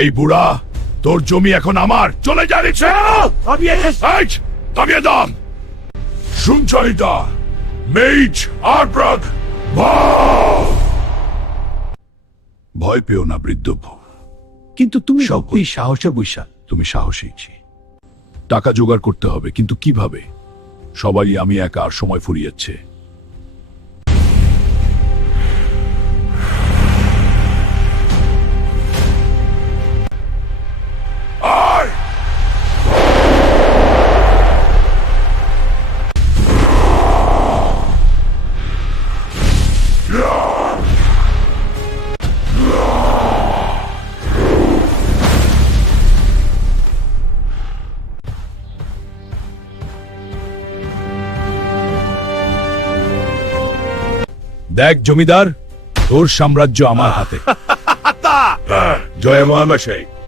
এই বুড়া, তোর জমি এখন আমার, চলে যা রিক্সা। থামিয়ে দাম। শুনছইটা মেজ আরব্রাগ। ভয় পেও না বৃদ্ধ। কিন্তু তুমি সত্যি সাহসে বৈশা। তুমি সাহসী। টাকা জোগাড় করতে হবে, কিন্তু কিভাবে? সবাই আমি একা, আর সময় ফুরিয়েছে। দেখ জমিদার, তোর সাম্রাজ্য আমার হাতে। জয় মহামশাই।